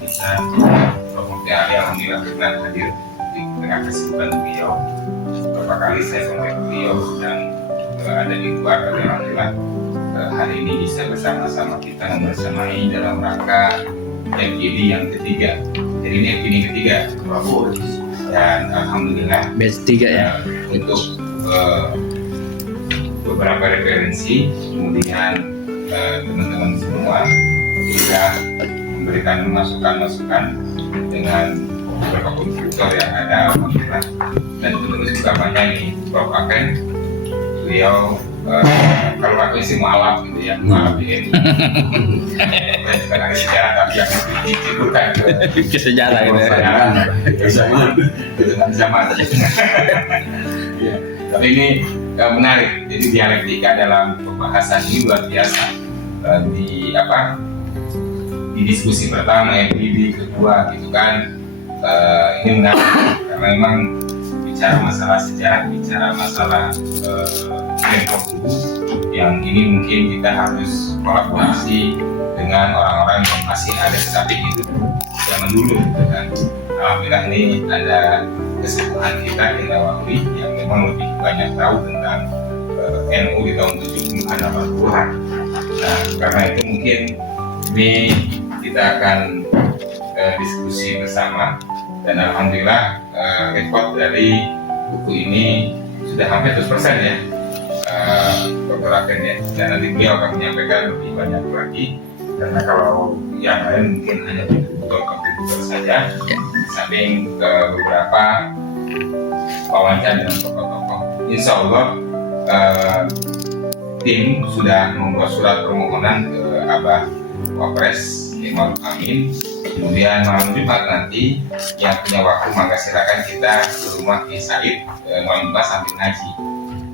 kita Prof. Mufti Ali alhamdulillah pernah hadir di tengah kesibukan beliau. Beberapa kali saya kontak beliau dan ada di luar, alhamdulillah hari ini bisa bersama-sama kita membersamai dalam rangka FGD yang ketiga. Jadi ini FGD ketiga, Prof. Dan alhamdulillah batch 3 ya. Untuk beberapa referensi, kemudian teman-teman semua juga memberikan masukan-masukan dengan beberapa kontributor yang ada, alhamdulillah. Dan penulis juga banyak nih, Prof. Aken, beliau kalau aku sih mualaf gitu ya, mualaf ini dan juga ada sejarah tapi yang diciptakan ke sejarah gitu dengan zaman. Ya. Tapi ini menarik, jadi dialektika dalam pembahasan ini luar biasa. Di diskusi pertama, di kedua gitu kan, ini menarik karena memang bicara masalah sejarah, bicara masalah Pemprov dulu, yang ini mungkin kita harus kolaborasi dengan orang-orang yang masih ada tetapi itu zaman dulu gitu kan. Alhamdulillah ini ada kesepuhan kita di Nawawi yang memang lebih banyak tahu tentang NU di tahun 70-an 80-an. Nah, karena itu mungkin ini kita akan diskusi bersama dan alhamdulillah report dari buku ini sudah hampir 100% ya, Dr. Aken ya, dan nanti beliau akan menyampaikan lebih banyak lagi karena kalau yang lain mungkin hanya kontributor saja, samping beberapa wawancara dengan tokoh-tokoh. Insya Allah tim sudah membuat surat permohonan ke Abah Wapres Imam Amin. Kemudian malam Jumat nanti yang punya waktu maka silakan kita ke rumah Ki Said malam Jumat sambil ngaji.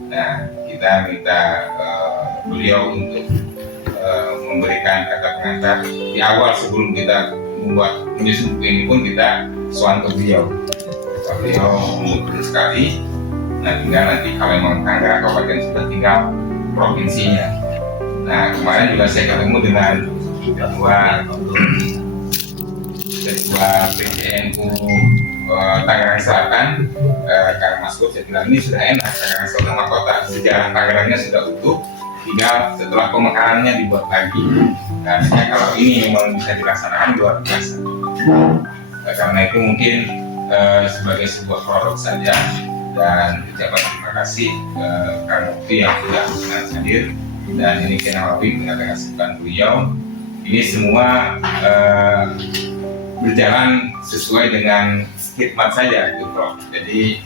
Nah, kita minta beliau untuk memberikan kata pengantar di awal sebelum kita membuat menyusun buku ini pun kita soal ke beliau. Beliau mungkin sekali. Nah, tinggal nanti kalau memang Tangerang Kabupaten sudah tinggal provinsinya. Nah, kemarin juga saya ketemu dengan ketua PCNU Tangerang Selatan, Kang Maskur. Saya bilang ini sudah enak, Tangerang Selatan Mahkota, sejarah Tangerangnya sudah utuh, tinggal setelah pemekarannya dibuat lagi. Nah, kalau ini memang bisa dilaksanakan luar biasa. Karena itu mungkin sebagai sebuah produk saja, dan ucapan terima kasih Kang Mufti yang sudah hadir, dan ini Nawawi dengan kesibukan beliau. Ini semua berjalan sesuai dengan khidmat saja gitu, Prof. Jadi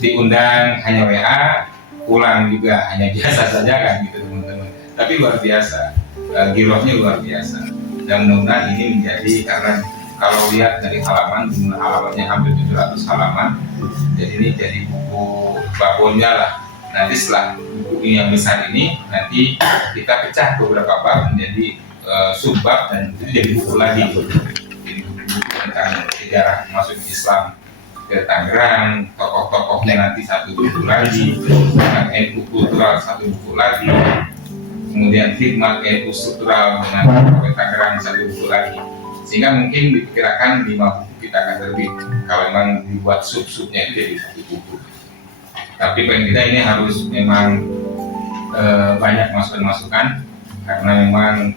diundang hanya WA, pulang juga hanya biasa saja kan gitu teman-teman. Tapi luar biasa, girohnya luar biasa. Dan mudah-mudahan ini menjadi, karena kalau lihat dari halaman, jumlah halamannya hampir 700 halaman. Jadi ini jadi buku babonnya lah. Nanti setelah buku yang besar ini, nanti kita pecah beberapa bab menjadi subbab dan itu jadi buku lagi. Jadi buku tentang sejarah masuk Islam ke Tangerang, tokoh-tokohnya nanti satu buku lagi, tentang NU kultural satu buku lagi, kemudian khidmat NU struktural dengan tokoh Tangerang satu buku lagi. Sehingga mungkin diperkirakan 5 buku kita akan terbit kalau memang dibuat sub-subnya itu jadi satu buku. Tapi paling tidak ini harus memang banyak masukan-masukan, karena memang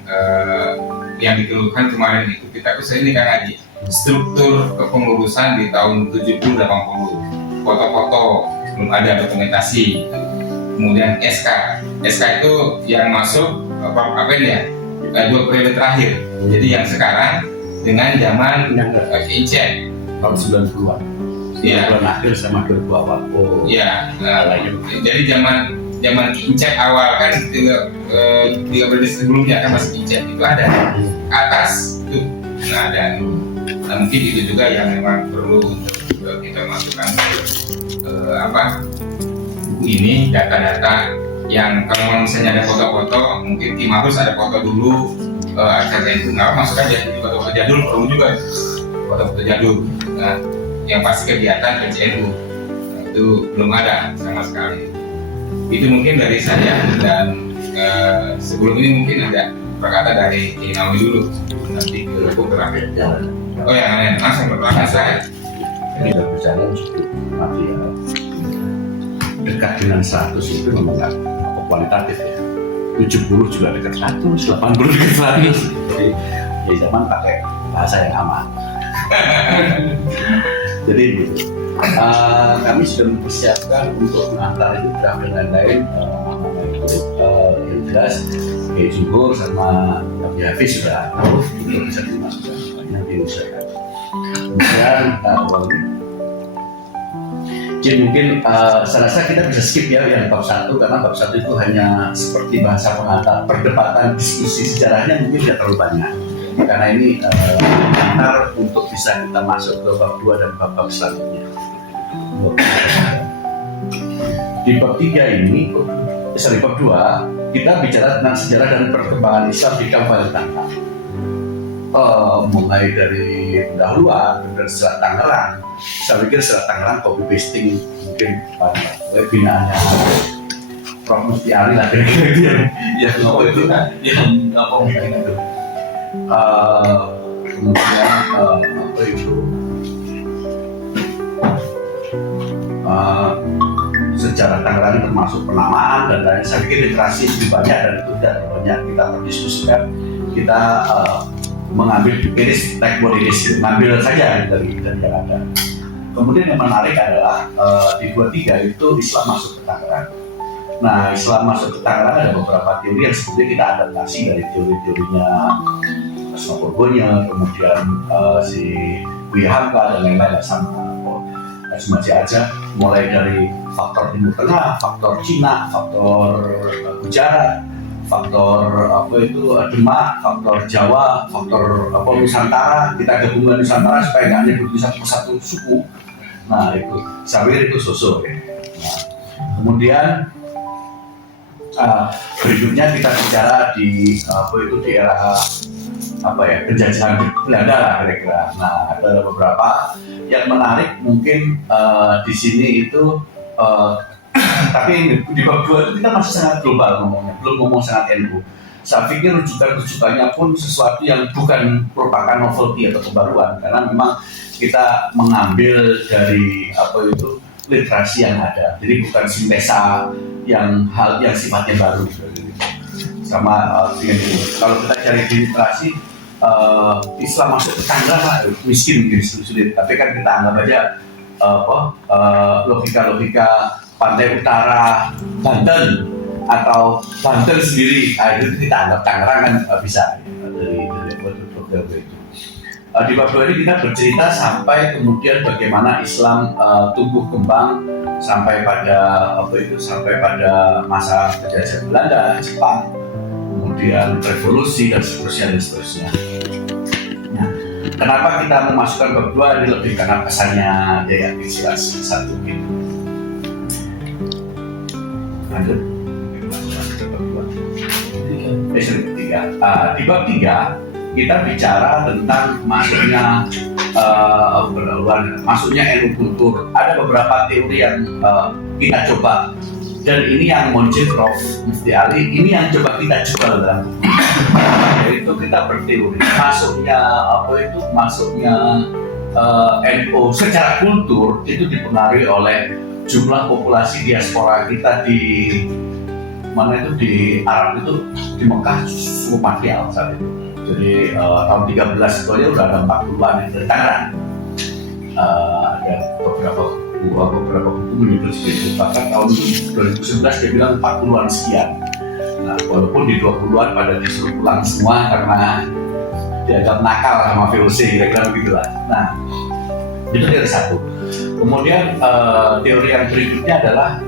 yang dikeluhkan kemarin itu kita ini kan Haji, struktur kepengurusan di tahun 70-80, foto-foto belum ada dokumentasi, kemudian SK itu yang masuk apa ya, 2 periode terakhir. Jadi yang sekarang dengan zaman Kincen tahun 90-an. Ya, akhir sama 2000 awal. Ya, jadi zaman Kincen awal kan 3 periode sebelumnya kan masih Kincen itu ada atas itu nggak ada. Nah, mungkin itu juga yang memang perlu untuk kita masukkan buku ini, data-data yang kalau misalnya ada foto-foto, mungkin tim harus ada foto dulu, acara itu nggak masuk aja. Jadi foto-foto jadul perlu juga, foto-foto jadul. Nah, yang pasti kegiatan PCNU itu belum ada sama sekali. Itu mungkin dari saya, dan sebelum ini mungkin ada perkata dari Nawawi dulu, nanti ke buku terakhir. Oh ya, langsung ke belakang saya. Ini sudah berjalan cukup material. Dekat dengan 100 itu memang nggak kualitatif ya. 70 juga dekat 100, 80 dekat 100. Jadi ya zaman pakai bahasa yang aman. Jadi gitu. Kami sudah mempersiapkan untuk mengantar itu draft dan lain-lain. Itu yang jelas kayak Zuhur sama Nabi Hafiz sudah tahu itu bisa dimasukkan banyak diusahakan. Kemudian jadi mungkin saya rasa kita bisa skip ya yang bab 1 karena bab 1 itu hanya seperti bahasa pengantar, perdebatan diskusi sejarahnya mungkin tidak terlalu banyak karena ini pengantar untuk bisa kita masuk ke bab 2 dan bab selanjutnya. Di bab 3 ini, bab 2 kita bicara tentang sejarah dan perkembangan Islam di Kabupaten Tangerang. Mulai dari pendahuluan dan Selat Tangerang. Saya pikir Selat Tangerang copy pasting mungkin pada binaannya Prof. Mufti Ali lah kira-kira yang itu yang apa mungkin itu. Kemudian apa itu sejarah Tangerang termasuk penamaan dan lain. Saya pikir literasi lebih banyak dan itu tidak banyak kita berdiskusikan. Kita mengambil ini mengambil saja dari yang ada. Kemudian yang menarik adalah di 23 itu Islam masuk ke Tangerang. Nah, Islam masuk ke Tangerang ada beberapa teori yang sebetulnya kita adaptasi dari teori-teorinya Asmaporgonya, kemudian si Wihaka dan lain-lain sama Sumatera aja, mulai dari faktor Timur Tengah, faktor Cina, faktor Gujarat, faktor apa itu Demak, faktor Jawa, faktor apa Nusantara. Kita gabungkan Nusantara supaya nggak nyebut satu suku. Nah itu, saya pikir itu sosok ya. Nah, kemudian berikutnya kita bicara di apa itu di era apa ya penjajahan Belanda lah kira-kira. Nah ada beberapa yang menarik mungkin di sini itu. Tapi di bab 2 itu kita masih sangat global ngomongnya, belum ngomong sangat NU. Saya pikir rujukan-rujukannya pun sesuatu yang bukan merupakan novelty atau pembaruan, karena memang kita mengambil dari apa itu literasi yang ada, jadi bukan sintesa yang hal yang sifatnya baru. Sama kalau kita cari di literasi Islam masuk ke Tangerang miskin mungkin sulit, tapi kan kita anggap aja logika-logika Pantai Utara Banten atau Banten sendiri, itu kita anggap Tangerang kan bisa dari program itu. Di bab 2 ini kita bercerita sampai kemudian bagaimana Islam tumbuh kembang sampai pada sampai pada masa penjajahan Belanda, Jepang, kemudian revolusi dan seterusnya. Nah, kenapa kita memasukkan bab 2 ini lebih karena pesannya Jaya Jelas satu gitu. Lanjut. Di bab 3 kita bicara tentang masuknya NU kultur. Ada beberapa teori yang kita coba, dan ini yang muncul Prof. Mufti Ali, ini yang coba kita jual dalam buku. Yaitu kita berteori masuknya NU secara kultur itu dipengaruhi oleh jumlah populasi diaspora kita di mana itu di Arab itu di Mekah cukup material saat itu. Jadi tahun 13 itu aja udah ada 40-an yang dari Tangerang. Ada beberapa buku menyebut seperti itu. Bahkan tahun 2011 dia bilang 40-an sekian. Nah, walaupun di 20-an pada disuruh pulang semua karena dianggap nakal sama VOC, kira-kira begitulah. Nah, itu teori satu. Kemudian teori yang berikutnya adalah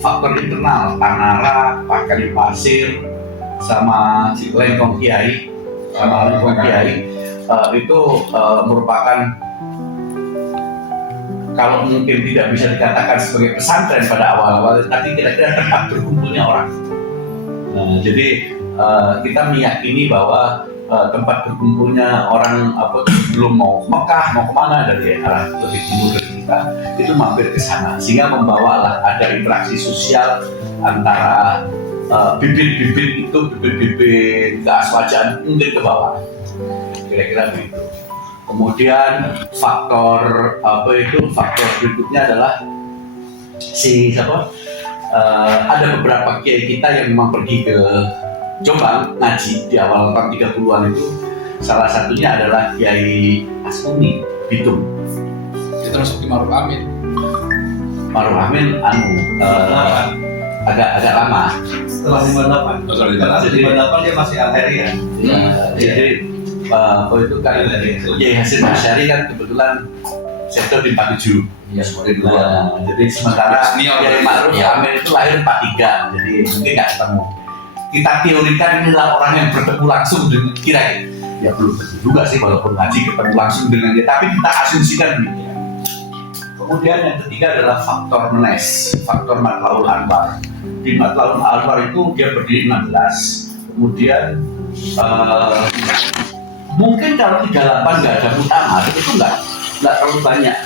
faktor internal, Tanara, Pak Kali Pasir, sama Lengkong Kiai, itu merupakan, kalau mungkin tidak bisa dikatakan sebagai pesantren pada awal-awal, tapi kira-kira tempat berkumpulnya orang. Nah, jadi kita meyakini bahwa tempat berkumpulnya orang belum mau ke Mekah, mau kemana dari arah lebih timur dari kita, itu mampir ke sana, sehingga membawalah ada interaksi sosial antara bibit-bibit itu bibit-bibit keaswajaan mungkin ke bawah, kira-kira begitu. Kemudian faktor berikutnya adalah ada beberapa kiai kita yang memang pergi ke Jombang ngaji di awal tahun 30-an itu. Salah satunya adalah Kiai Asmuni Bitung. Itu masuk di Maruf Amin. Maruf Amin agak lama. Setelah 58. Oh, sorry, Karena 58 dia masih arteri ya. Jadi itu kan Kiai Hasyim Asy'ari kan kebetulan sektor di 47. Iya, seperti itu. Jadi sementara Senior. Kiai Maruf Iya. Amin itu lahir 43. Jadi mungkin nggak ketemu. Kita teorikan inilah orang yang bertemu langsung dengan kira-kira. Ya belum tentu juga sih walaupun ngaji ketemu langsung dengan dia. Tapi kita asumsikan demikian. Kemudian yang ketiga adalah faktor menes, faktor Matlaul Anwar. Di Matlaul Anwar itu dia berdiri 16. Kemudian mungkin kalau 38 nggak ada muktamar itu nggak terlalu banyak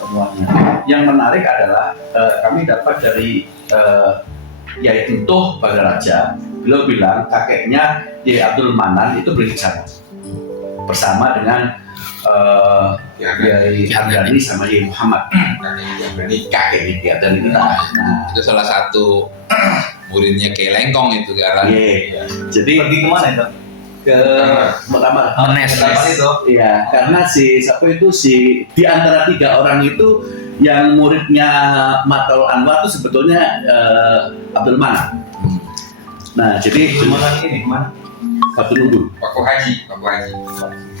temuannya. Yang menarik adalah kami dapat dari Yai Entuh Bagaraja. Beliau bilang kakeknya Yai Abdul Manan itu beli di sana bersama dengan Yai Hamdani sama Yai Muhammad. Kakek Yai Hamdani itu. Nah, Itu salah satu muridnya Kiai Lengkong itu kan. iya. Jadi Pergi kemana itu? ke Muktamar. Menes. Kenapa itu? Iya, karena di antara 3 orang itu yang muridnya Matlaul Anwar itu sebetulnya Abdul Manan. Nah, jadi Kemana ini? Kemana? Abdul Nunggu. Paku Haji.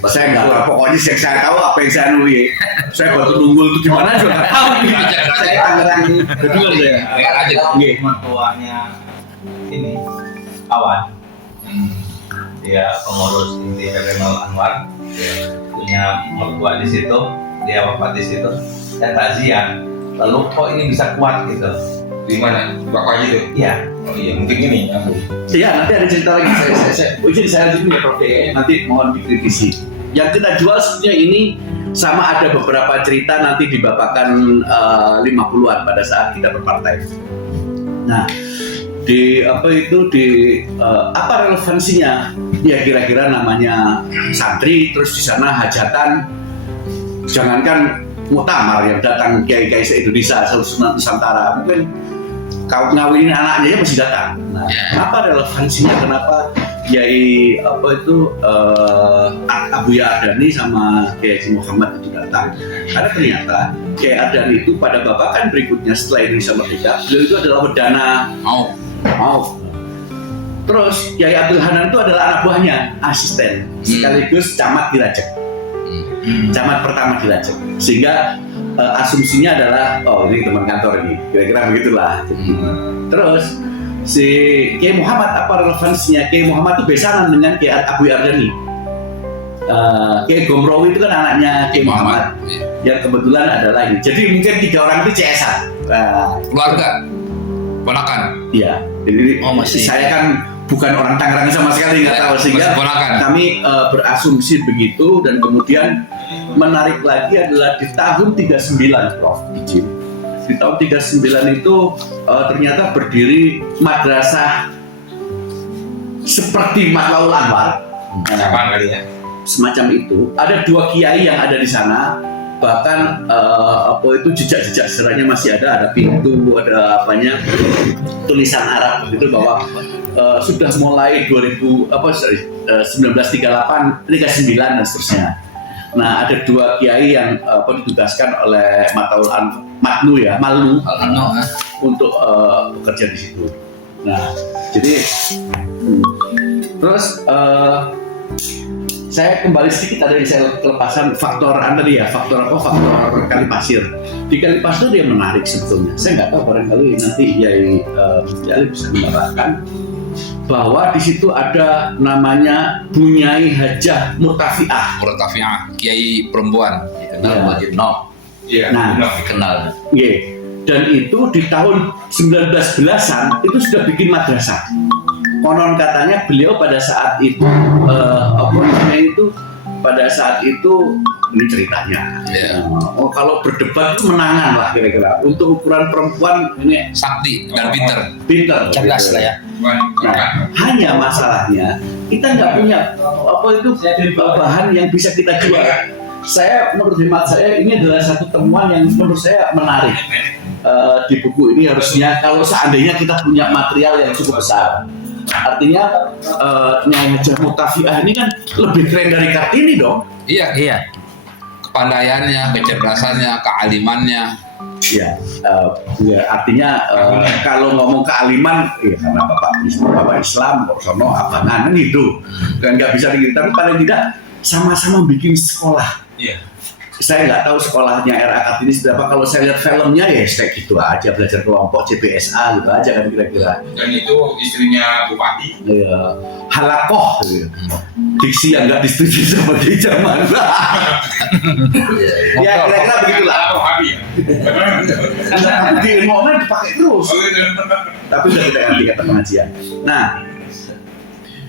Saya nggak tahu, pokoknya yang saya tahu apa yang saya nunggu ya. Saya Batu Nunggul itu gimana juga nggak tahu. Saya Tangerang kedua saya. Dengar aja. Iya. Mertuanya ini Awan. Dia pengurus inti Matlaul Anwar. Dia punya mertua di situ. Dia wafat di situ. Dan takziah. Lalu kok ini bisa kuat gitu? Di mana? Paku Haji itu? Iya. Oh iya, mungkin ini. Iya, nanti ada cerita lagi. Saya lanjutin ya Prof. Nanti mohon dikritisi. Yang kita jual sebetulnya ini sama ada beberapa cerita nanti di babakan 50-an pada saat kita berpartai. Nah, apa relevansinya? Ya kira-kira namanya santri, terus di sana hajatan, jangankan muktamar yang datang kiai-kiai se-Indonesia, seluruh Nusantara, mungkin kau ngawinin anaknya aja masih datang. Nah, kenapa relevansinya? Kenapa Kiai Abuya Ardhani sama Kiai Haji Muhammad itu datang? Karena ternyata Kiai Ardhani itu pada babakan berikutnya setelah Indonesia merdeka, beliau itu adalah Wedana Mauf. Terus Kiai Abdul Hanan itu adalah anak buahnya, asisten, sekaligus camat Cilacap. Camat pertama Cilacap. Sehingga asumsinya adalah, oh ini teman kantor ini, kira-kira begitulah. Terus si Kiai Muhammad, apa relevansinya? Kiai Muhammad itu besanan dengan Kiai Abuya Ardhani. Kiai Gomrowi itu kan anaknya Kiai Muhammad, yang kebetulan adalah ini. Jadi mungkin 3 orang itu CS-an. Keluarga, ponakan. Iya. Jadi masih. saya kan bukan orang Tangerang sama sekali, nggak tahu, sehingga kami berasumsi begitu. Dan kemudian menarik lagi adalah di tahun 39, Prof. Izin. Di tahun 39 itu ternyata berdiri madrasah seperti Matlaul Anwar. Apa kali ya? Semacam itu. Ada 2 kiai yang ada di sana. Bahkan jejak-jejak sejarahnya masih ada pintu, ada tulisan Arab gitu bahwa sudah mulai 1938, 39 dan seterusnya. Nah, ada 2 kiai yang ditugaskan oleh Malnu untuk bekerja di situ. Nah, jadi terus saya kembali sedikit, tadi saya kelepasan faktor faktor kali pasir. Di kali pasir dia menarik sebetulnya. Saya nggak tahu, barangkali nanti Yai bisa menerangkan bahwa di situ ada namanya Bunyai Hajah Murtafi'ah. Kiai perempuan. Iya. Nah, Dikenal. Dan itu di tahun 1911-an itu sudah bikin madrasah. Konon katanya beliau pada saat itu pada saat itu ini ceritanya. Iya. Oh kalau berdebat itu menangan lah kira-kira. Untuk ukuran perempuan ini Sakti dan pinter. pinter, cerdas lah ya. Nah, hanya masalahnya kita nggak punya apa itu bahan yang bisa kita jual. Menurut hemat saya ini adalah satu temuan yang menurut saya menarik. Di buku ini harusnya kalau seandainya kita punya material yang cukup besar, artinya Nyai Hajah Mutafiah ini kan lebih keren dari Kartini dong. Iya, Iya. kepandaiannya, kecerdasannya, kealimannya. Ya, artinya kalau ngomong kealiman, ya karena bapak Islam, Pak Sono, abangan kan gitu, dan nggak bisa dikira. Tapi paling tidak sama-sama bikin sekolah. Iya. Saya nggak tahu sekolahnya RA Kartini seberapa. Kalau saya lihat filmnya ya kayak gitu aja, belajar kelompok CBSA gitu aja kan kira-kira. Dan itu istrinya bupati. Ya, halakoh, gitu. Diksi yang nggak disetujui sama di zaman. Ya kira-kira begitulah. Oh, Abi ya. Di momen dipakai terus. Oh, gitu. Tapi udah kita ganti kata pengajian. Nah,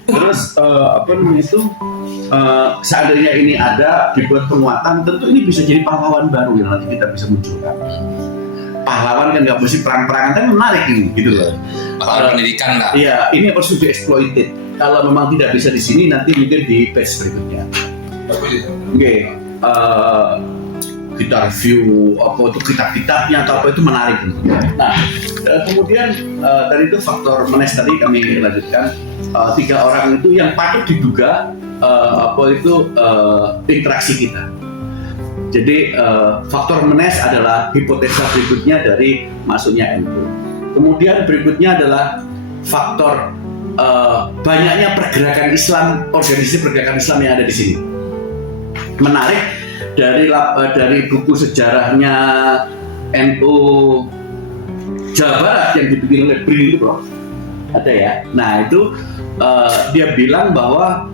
terus apa namanya itu seandainya ini ada dibuat penguatan, tentu ini bisa jadi pahlawan baru yang nanti kita bisa munculkan. Pahlawan kan nggak mesti perang-perangan, tapi menarik ini, gitu loh. Pahlawan pendidikan lah. Iya, ini harus di-exploited. Kalau memang tidak bisa di sini, nanti mungkin di batch berikutnya. Bagus itu. Oke, kita review apa itu kitab-kitabnya atau apa itu menarik. Nah, kemudian tadi itu faktor menes tadi kami lanjutkan 3 orang itu yang patut diduga apa itu interaksi kita. Jadi faktor menes adalah hipotesa berikutnya dari masuknya NU. Kemudian berikutnya adalah faktor banyaknya pergerakan Islam, organisasi pergerakan Islam yang ada di sini. Menarik dari buku sejarahnya NU Jawa Barat yang dibikin oleh BRIN itu, bro, ada ya. Nah itu dia bilang bahwa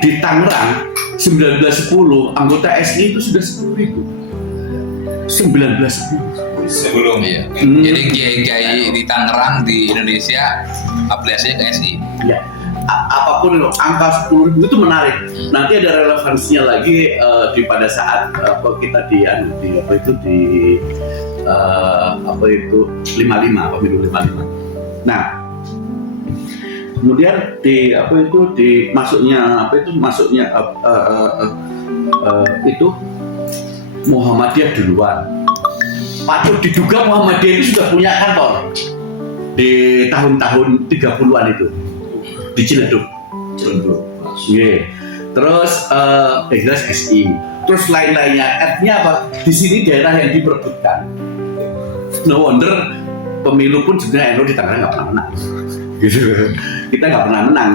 di Tangerang 1910 anggota SI itu sudah 10.000. 1910. Sebelum Iya. Jadi kiai-kiai di Tangerang di Indonesia aplikasinya ke SI. Ya, apapun itu, angka 10.000 itu menarik. Nanti ada relevansinya lagi di pada saat kita di apa itu di apa itu 55 pemilu 55. Nah, kemudian di apa itu di masuknya itu Muhammadiyah duluan. Patut diduga Muhammadiyah itu sudah punya kantor di tahun-tahun 30-an itu di Ciledug. Yeah. Terus jelas SI. Terus lain-lainnya. Artinya apa? Di sini daerah yang diperebutkan. No wonder pemilu pun sebenarnya NU di Tangerang nggak pernah menang. Gitu. Kita nggak pernah menang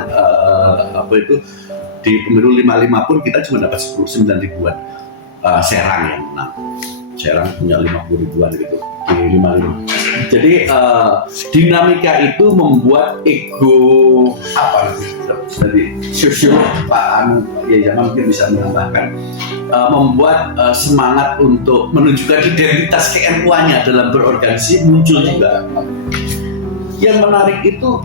apa itu di pemilu 55 pun kita cuma dapat 9 ribuan. Serang yang menang. Serang punya 50 ribuan gitu di 55. Jadi dinamika itu membuat ego apa dari sosiolog Pak Anu ya zaman mungkin bisa menambahkan membuat semangat untuk menunjukkan identitas ke-NU-nya dalam berorganisasi muncul juga. Yang menarik itu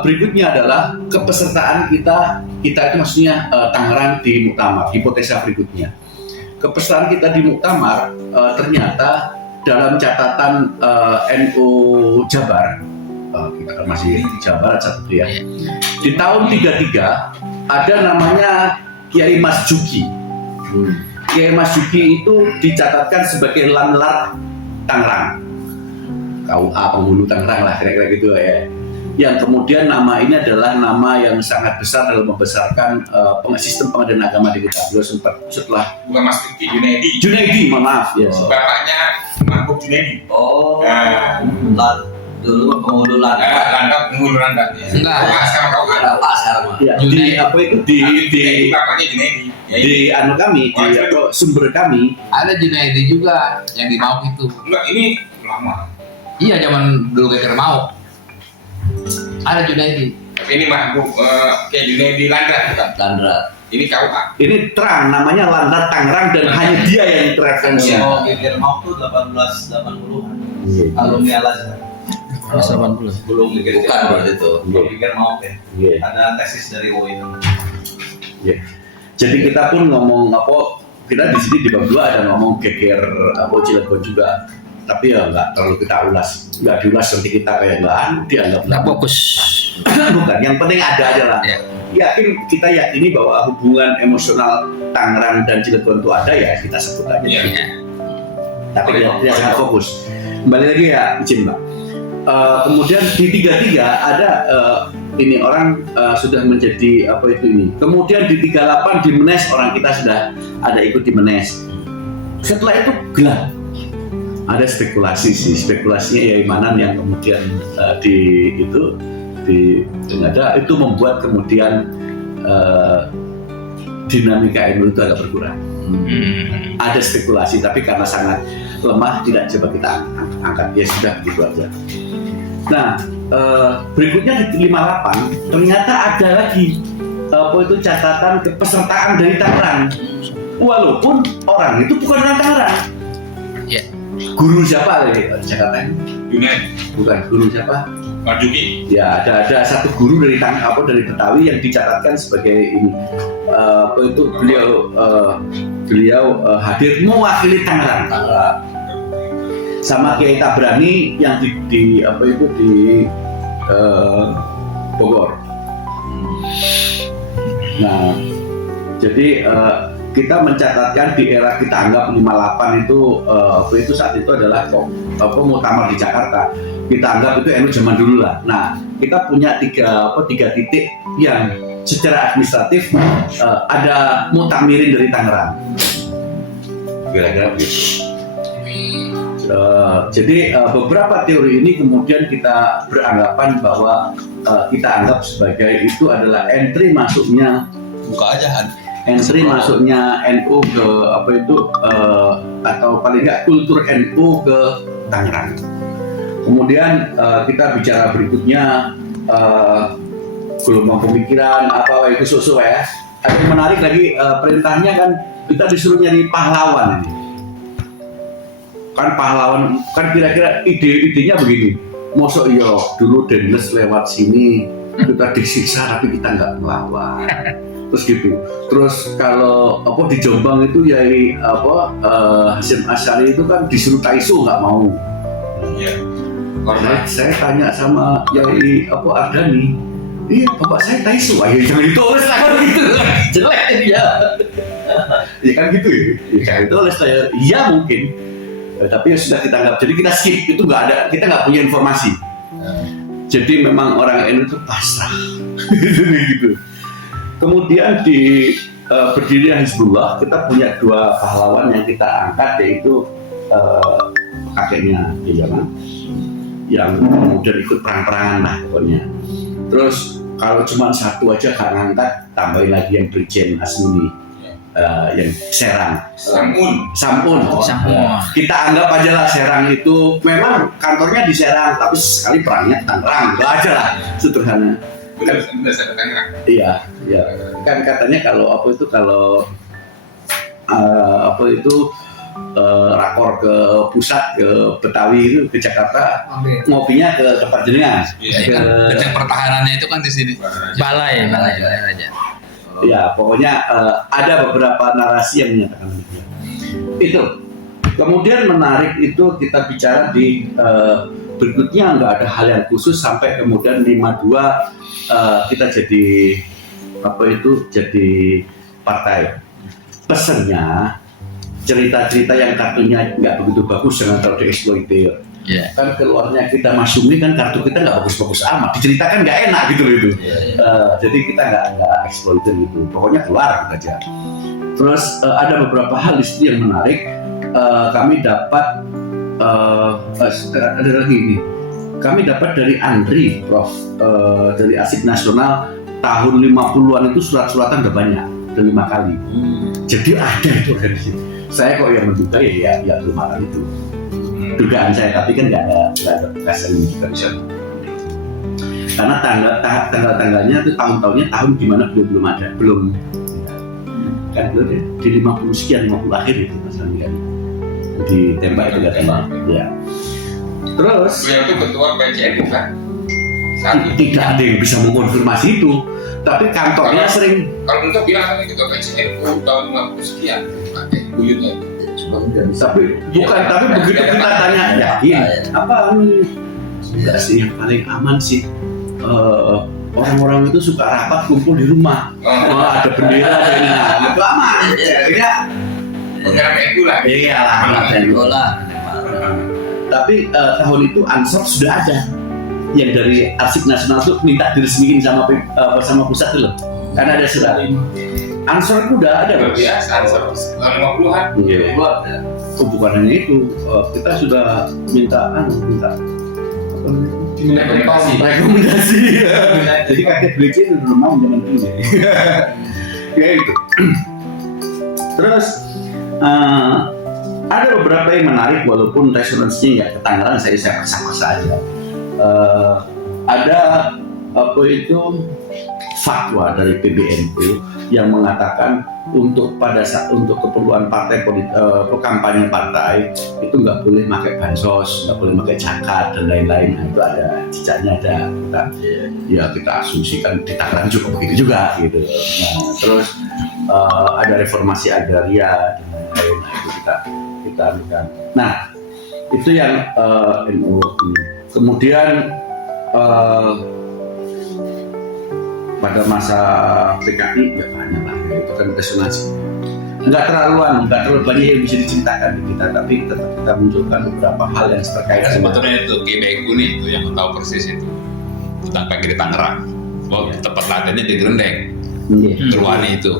berikutnya adalah kepesertaan kita itu maksudnya Tangerang di Muktamar, hipotesa berikutnya. Kepesertaan kita di Muktamar ternyata dalam catatan NU Jabar, kita kan masih di Jawa Barat satu ya. Di tahun 33 ada namanya Kiai Mas Juki. Kiai Mas Juki itu dicatatkan sebagai Lanlar Tangerang, KUA penghulu Tangerang lah kira-kira gitu ya. Yang kemudian nama ini adalah nama yang sangat besar dalam membesarkan sistem pengadilan agama di kita. Beliau sempat setelah bukan Mas Kiki Junaidi. Junaidi, mohon maaf ya. Bapaknya Mahbub Junaidi. Oh, dulu penghulu Landak penghulu Landak. Enggak. Sekarang kau kan. Pak sekarang. Ya, di apa itu di bapaknya Junaidi. di anu kami di apa, sumber kami Ada Junaidi juga yang di Mauk itu. Enggak, ini lama. Iya, zaman dulu Geger Mauk. Ada Junaidi. Tapi ini Mahbub kayak Junaidi Landak bukan? Landrat. Ini KUA. ini terang namanya Landak Tangerang dan hanya dia yang terreferensi. Oh, Geger Mauk tuh 1880-an. Alumni Al-Azhar. 80. Belum Geger Bukan, Mauk itu. Iya. Geger Mauk ya. Iya. Ada tesis dari UI itu. Ya. Jadi kita pun ngomong apa, kita di sini di bab 2 ada ngomong geger apa Cilegon juga, tapi ya nggak terlalu kita ulas, nggak diulas nanti kita kayak dianggap Nggak fokus. bukan. Yang penting ada aja lah. Ya. Kita yakini bahwa hubungan emosional Tangerang dan Cilegon itu ada ya, kita sebut aja. Iya. Tapi tidak sangat fokus. Kembali lagi ya, izin Mbak. Kemudian di 33 ada ini orang sudah menjadi apa itu ini. Kemudian di 38 di Menes orang kita sudah ada ikut di Menes. Setelah itu gelap. Ada spekulasi sih, spekulasinya ya Imanan yang kemudian ada itu membuat kemudian dinamika NU itu agak berkurang. Ada spekulasi, tapi karena sangat lemah tidak coba kita angkat, ya sudah begitu aja. Nah, berikutnya di 58 ternyata ada lagi apa itu catatan kepesertaan dari Tangerang, walaupun orang itu bukan orang Tangerang. Ya. Guru siapa lagi catatan? Junaid, Bukan guru siapa? Marjuki. Ya, ada satu guru dari dari Betawi yang dicatatkan sebagai ini apa itu beliau hadir mewakili Tangerang. Sama Kiai Tabrani yang di Bogor. Nah, jadi kita mencatatkan di era kita anggap 58 itu saat itu adalah muktamar di Jakarta. Kita anggap itu NU zaman dulu lah. Nah, kita punya tiga titik yang secara administratif ada mutamirin dari Tangerang. Kira-kira begitu. Jadi beberapa teori ini kemudian kita beranggapan bahwa kita anggap sebagai itu adalah entry masuknya NU ke apa itu atau paling nggak kultur NU ke Tangerang. Kemudian kita bicara berikutnya gelombang pemikiran apa itu susu ya. Ada yang menarik lagi perintahnya kan kita disuruh nyari pahlawan ini. Kan pahlawan kan kira-kira ide-idenya begini, mosok iya dulu Denles lewat sini kita disiksa tapi kita nggak melawan terus gitu. Terus kalau apa di Jombang itu Yai Hasyim Asy'ari itu kan disuruh Taiso nggak mau. Iya. Karena saya tanya sama Yai Ardani, iya bapak saya Taiso, ayo jangan ditulis lah kan gitu, jelek dia. Ya kan gitu ya, jangan ditulis saya, iya mungkin. Tapi ya sudah kita anggap, jadi kita skip, itu nggak ada, kita nggak punya informasi. Jadi memang orang NU itu pasrah, gitu. Kemudian di berdirinya Hizbullah, kita punya dua pahlawan yang kita angkat, yaitu kakeknya yang kemudian ikut perang-perangan lah pokoknya. Terus kalau cuma satu aja nggak ngangkat, tambahin lagi yang Brigjen Asmuni. Yang Serang, Sampun. Kita anggap aja lah Serang itu memang kantornya di Serang, tapi sekali perangnya Tangerang, itu aja lah sederhana. Berdasarkan Tangerang. Iya. Kan katanya kalau rakor ke pusat ke Betawi itu ke Jakarta, ngopinya ke tempat jenengan. Bidang pertahanannya itu kan di sini. Balai aja. Ya, pokoknya ada beberapa narasi yang menyatakan demikian. Itu. Kemudian menarik itu kita bicara di berikutnya nggak ada hal yang khusus sampai kemudian 52 kita jadi jadi partai. Pesannya cerita-cerita yang kartunya nggak begitu bagus jangan terlalu dieksploitir. Yeah. Kan keluarnya kita Masyumi kan kartu kita nggak bagus-bagus amat, diceritakan nggak enak gitu loh itu. Jadi kita nggak eksploitir gitu, pokoknya keluar gitu aja. Terus ada beberapa hal di situ yang menarik. Kami dapat ada lagi ini. Kami dapat dari Andri, Prof, dari Arsip Nasional tahun 50-an itu surat-suratan udah banyak, udah 5 kali. Jadi ada itu organisasi. Saya kok yang menduga ya 5 kali itu. Dugaan saya, tapi kan nggak ada kesan juga bisa. Karena tanggal-tanggalnya itu tahun-tahunnya tahun dimana belum ada, kan itu di 50 sekian 50 akhir itu masalahnya kan ditembak itu nggak tembak, ya. Terus beliau itu ketua PCNU kan? tidak ada yang bisa mengkonfirmasi itu. Tapi kantornya Kalau- sering Kalau enggak bilang kan ketua PCNU tahun 50 sekian, pakai buyutnya. tapi bukan, tapi begitu kita tanya yakin apa ini enggak sih, yang paling aman sih orang-orang itu suka rapat kumpul di rumah. Oh, ada bendera ada ini, nah, itu aman. Ya, Penggerak NU lah. iya lah. bola. Tapi tahun itu Ansor sudah ada yang dari Arsip Nasional tuh minta diresmiin sama pusat dulu, karena ada surat. Ansor itu udah ada Luar Bos. biasa, tahun 50-an. Iya. Oh, bukan hanya itu, kita sudah minta apa namanya? Rekomendasi. Jadi kakek BC itu di rumah zaman dulu ya. Ya itu. Terus ada beberapa yang menarik walaupun resonansinya nggak ke Tangerang, saya paksa aja. Ada apa itu fatwa dari PBNU yang mengatakan untuk keperluan partai kampanye partai itu nggak boleh pakai bansos, nggak boleh pakai zakat dan lain-lain. Nah, itu ada jejaknya, kita asumsikan di Tangerang juga begitu juga gitu. Nah, terus ada reformasi agraria dan lain-lain. Nah, itu kita lakukan. Nah, itu yang NU ini. Kemudian pada masa PKI nggak banyak lah, itu kan resonansi nggak terlalu banyak yang bisa diceritakan di kita, tapi tetap kita munculkan beberapa hal yang terkait Kan sebetulnya itu GBQ nih itu yang tahu persis itu tentang PKI di Tangerang. Oh, tempat latihannya di Gerendeng, Gerwani itu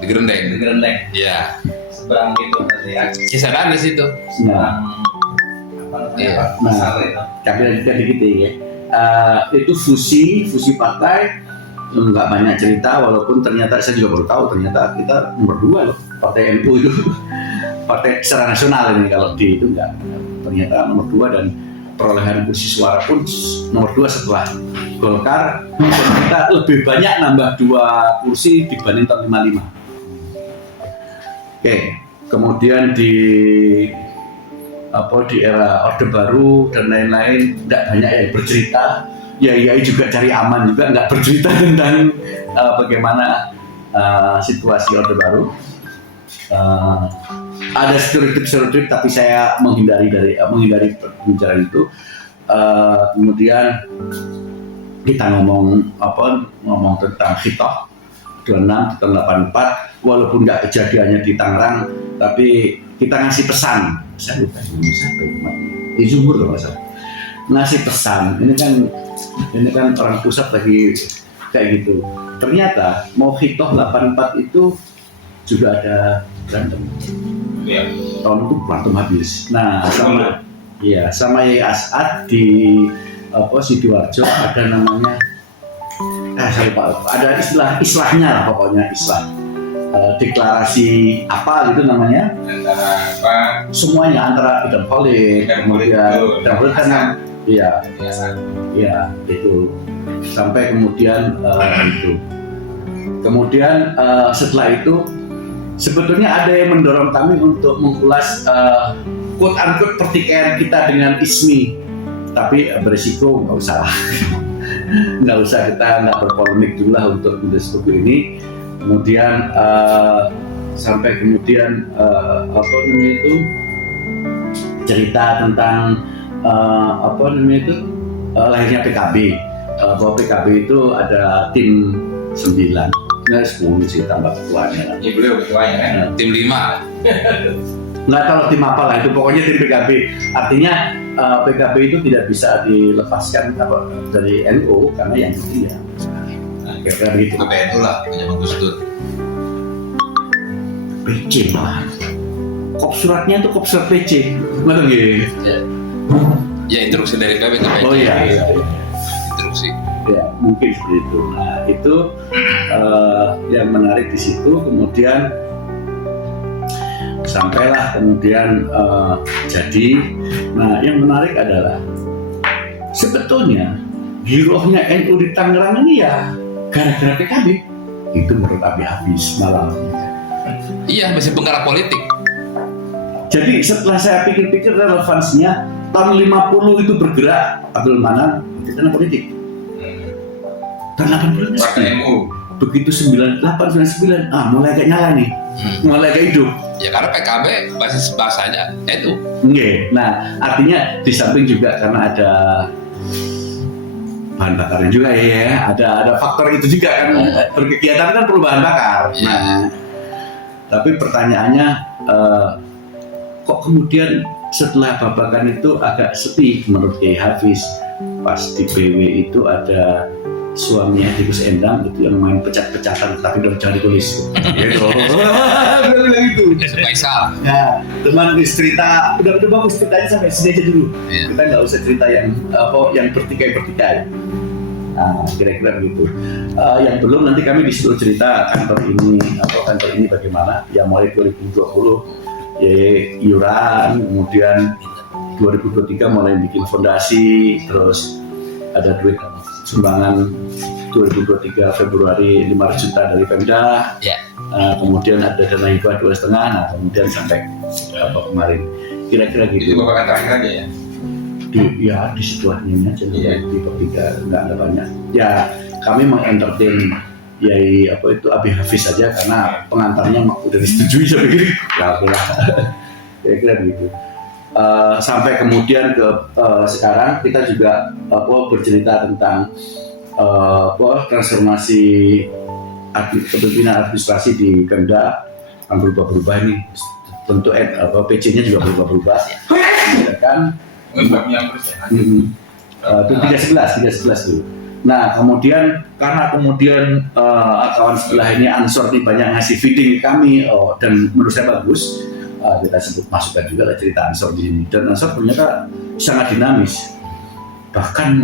di Gerendeng. Di Gerendeng Iya, seberang gitu berarti ya. kisaran di situ. Nah, Seberang apa namanya Iya. Pak? Pasar itu. tapi dikit ya. Itu fusi partai nggak banyak cerita, walaupun ternyata saya juga baru tahu ternyata kita nomor 2 loh, partai NU itu partai secara nasional ini, kalau di itu enggak, ternyata nomor 2 dan perolehan kursi suara pun nomor 2 setelah Golkar, dan kita lebih banyak nambah 2 kursi dibanding tahun 55. Oke, kemudian di era Orde Baru dan lain-lain tidak banyak yang bercerita. Ya juga cari aman juga nggak bercerita tentang bagaimana situasi Orde Baru. Ada stereotip tapi saya menghindari pembicaraan itu. Kemudian kita ngomong tentang Hitoh 26 tentang 84, walaupun nggak kejadiannya di Tangerang, tapi kita ngasih pesan. Saya lupa ini Zuhur loh Mas. Ngasih pesan. Ini kan orang pusat lagi kayak gitu. Ternyata mau Hitoh 84 itu juga ada berantem. Iya. Tahun itu berantem habis. Nah, sama Yai As'ad di Sidoarjo ada namanya saya lupa, ada istilahnya lah pokoknya, islah deklarasi apa gitu namanya, Antara apa? semuanya antara Idam Khalid, kemudian Idam Khalid kan Biasa. itu sampai kemudian itu. Kemudian setelah itu sebetulnya ada yang mendorong kami untuk mengulas quote unquote pertikaian kita dengan ISMI, tapi berisiko nggak usah kita nggak berpolemik dulu lah untuk mendiskusi ini. Kemudian sampai kemudian cerita tentang lahirnya PKB, bahwa PKB itu ada tim 9, sebenarnya 10 sih tambah ketuanya. Ini beliau ketuanya kan. Tim 5. Nggak tahu tim apa lah itu, pokoknya tim PKB. Artinya PKB itu tidak bisa dilepaskan dari NU karena yang itu ya. Nah, kira-kira begitu. Apa itulah zaman Gus Dur. PC malah. Kop suratnya itu kop surat PC. Betul ya? Ya instruksi dari PB ke PJ. Oh iya. Instruksi. Ya mungkin seperti itu. Nah itu yang menarik di situ. Kemudian sampailah kemudian jadi. Nah yang menarik adalah sebetulnya girohnya NU di Tangerang ini ya gara-gara PKB. Itu menurut Abi habis malam. Iya, masih penggerak politik. Jadi setelah saya pikir-pikir relevansinya tahun 50 itu bergerak Abdul Manan di tanah politik. Tahun 80 Partai MU. begitu 98 99 mulai agak nyala nih, mulai agak hidup. Ya karena PKB basis bahasanya itu. Oke, nah artinya di samping juga karena ada bahan bakarnya juga ya, ada faktor itu juga kan, berkegiatan kan perlu bahan bakar. Iya. Nah, tapi pertanyaannya kok kemudian setelah babakan itu agak sepi menurut Kiai Hafiz. Pas di BW itu ada suaminya Gus Endang itu yang main pecat-pecatan tapi dong jangan ditulis. Gitu. Bilang gitu. Faisal. Nah, teman cerita udah bagus ceritanya sampai sini aja dulu. Iya. Kita nggak usah cerita yang bertikai-bertikai. Nah, kira-kira begitu. Yang belum nanti kami disuruh cerita kantor ini bagaimana. Ya mulai 2020 ya iuran, kemudian 2023 mulai bikin fondasi, terus ada duit sumbangan 2023 Februari 500 juta dari Pemda. Ya. Kemudian ada dana hibah 2,5, nah kemudian sampai kemarin kira-kira Itu gitu. babakan terakhir aja ya. Di setelahnya aja, Iya. di Pertiga nggak ada banyak. Ya kami mengentertain Yai Abi Hafiz saja karena pengantarnya udah disetujui saya pikir ya oke lah. Kira-kira begitu. Sampai kemudian ke sekarang kita juga bercerita tentang transformasi kepemimpinan administrasi di Pemda yang berubah-berubah ini. Tentu PC-nya juga berubah-berubah. Ya kan? Babnya terus ya. Itu 311 dulu. Nah kemudian karena kemudian kawan sebelah ini Ansor ini banyak ngasih feeding ke kami dan menurut saya bagus, kita sebut masukkan juga lah cerita Ansor di sini. Dan Ansor ternyata sangat dinamis, bahkan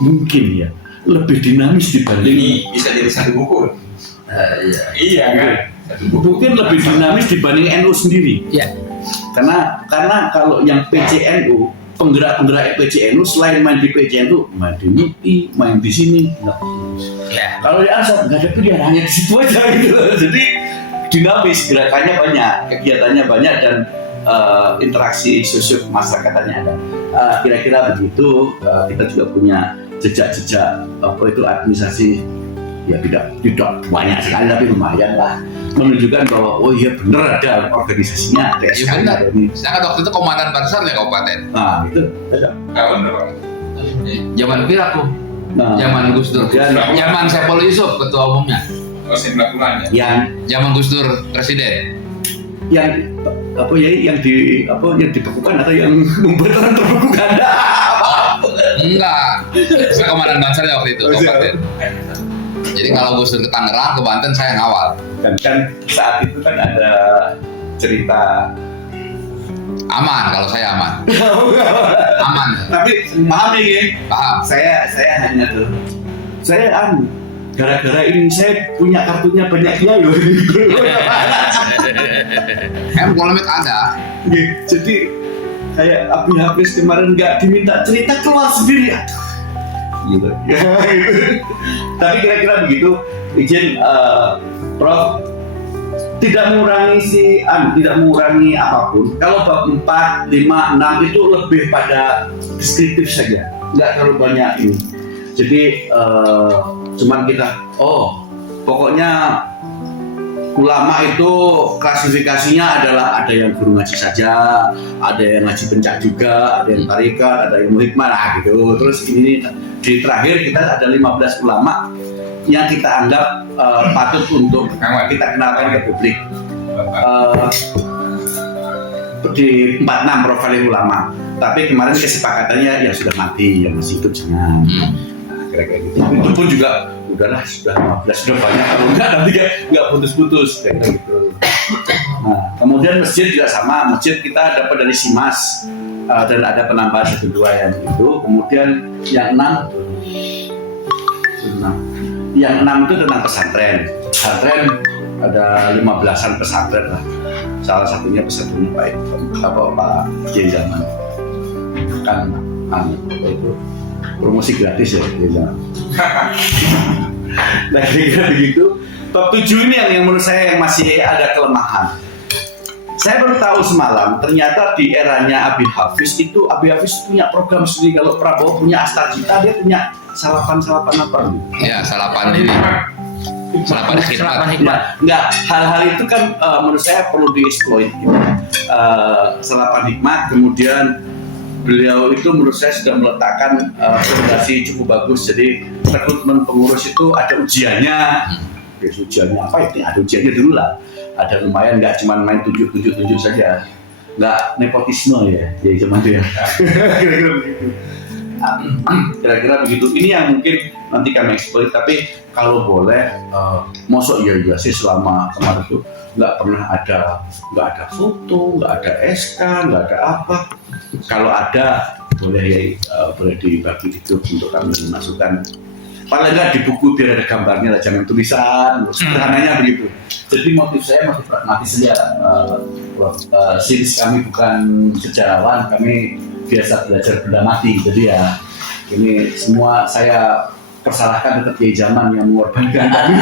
mungkin ya lebih dinamis dibanding Ini bisa jadi satu buku. Iya kan? Satu buku. mungkin lebih dinamis dibanding NU sendiri. Ya. Karena kalau yang PCNU, penggerak-penggerak PCNU selain main di PCNU, main di MUI, main di sini. Nah, Ya. kalau di Ansor nggak ada pilihan, hanya di situ aja gitu. Jadi dinamis, gerakannya banyak, kegiatannya banyak dan interaksi sosial masyarakatnya ada. Kira-kira begitu. Kita juga punya jejak-jejak administrasi. Ya tidak banyak sekali tapi lumayan lah, menunjukkan bahwa oh iya benar ada organisasinya, ada Iya SK-nya, benar. ada ini. Sedangkan waktu itu komandan Bansar ya kabupaten. Nah itu ada. Kawan berapa? Zaman Piraku, Nah, zaman Gus Dur, kemudian zaman Saiful Yusuf ketua umumnya, Oh, 90-an ya. Zaman Gus Dur presiden. yang dibekukan atau yang membuat orang terbekukan. Enggak. Saya komandan Bansar ya waktu itu kabupaten. Jadi kalau Gus Dur ke Tangerang, ke Banten saya ngawal. Dan kan saat itu kan ada cerita. Aman kalau saya aman. Aman. Tapi memahami ya. Paham. Saya hanya tuh. Gara-gara ini saya punya kartunya banyak kiai loh. Polemik ada. Jadi kayak Abi Hafiz kemarin nggak diminta cerita keluar sendiri. Gitu. Tapi kira-kira begitu. Izin Prof tidak mengurangi apapun. Kalau bab 4, 5, 6 itu lebih pada deskriptif saja, nggak terlalu banyak ini. Jadi cuman kita pokoknya ulama itu klasifikasinya adalah ada yang guru ngaji saja, ada yang ngaji pencak juga, ada yang tarikat, ada yang hikmah lah gitu. Terus ini di terakhir kita ada 15 ulama yang kita anggap patut untuk kita kenalkan ke publik. Di 46 profil ulama. Tapi kemarin kesepakatannya yang sudah mati, yang masih hidup jangan. Kira-kira gitu. Itu pun juga udahlah, sudah 15, sudah banyak, kalau enggak nanti nggak putus-putus kayak gitu. Nah, kemudian masjid juga sama, masjid kita dapat dari Simas dan ada penambahan 1-2 yang itu. Kemudian yang 6 itu tentang pesantren. Pesantren ada 15-an pesantren lah. Salah satunya pesantrennya Pak Kiai Zaman. Kan itu promosi gratis ya Kiai Zaman. Nah kira-kira begitu. Bab 7 ini yang menurut saya yang masih ada kelemahan. Saya baru tahu semalam, ternyata di eranya Abi Hafiz punya program sendiri. Kalau Prabowo punya Astagita, dia punya salapan apa? Ya, salapan ini. Salapan khidmat. Enggak, hal-hal itu kan menurut saya perlu dieksploit gitu. Salapan hikmat, kemudian beliau itu menurut saya sudah meletakkan fondasi cukup bagus. Jadi rekrutmen pengurus itu ada ujiannya. Ujiannya apa itu? Ada ujiannya dulu lah. Ada lumayan, nggak cuma main tunjuk saja, nggak nepotisme ya zaman itu ya. Kira-kira begitu. Ini yang mungkin nanti kami eksploit. Tapi kalau boleh, mosok ya sih selama kemarin itu nggak ada foto, nggak ada SK, nggak ada apa. Kalau ada boleh dibagi itu untuk kami masukkan. Paling nggak di buku biar ada gambarnya lah, jangan tulisan, sederhananya begitu. Jadi motif saya motif pragmatis saja. Since kami bukan sejarawan, kami biasa belajar benda mati. Jadi ya ini semua saya persalahkan tetap Kiai Zaman yang mengorbankan kami.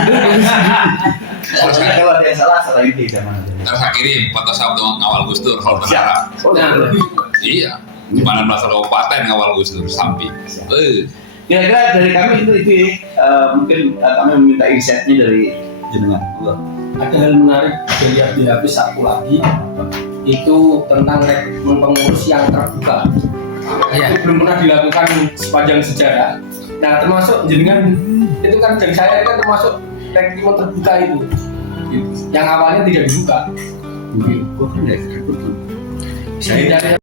Kalau ada yang salah, salahin Kiai Zaman aja. Terus kirim foto saya untuk ngawal Gus Dur, kalau berharap. Iya, di mana kabupaten ngawal Gus Dur, Sampi. Kira-kira dari kami itu mungkin kami meminta insight-nya dari jenengan. Ada hal menarik dari Abi Hafiz satu lagi, itu tentang rekrutmen pengurus yang terbuka. Itu belum pernah dilakukan sepanjang sejarah. Nah, termasuk jenengan itu kan dari saya kan termasuk rekrutmen terbuka itu, yang awalnya tidak dibuka. Saya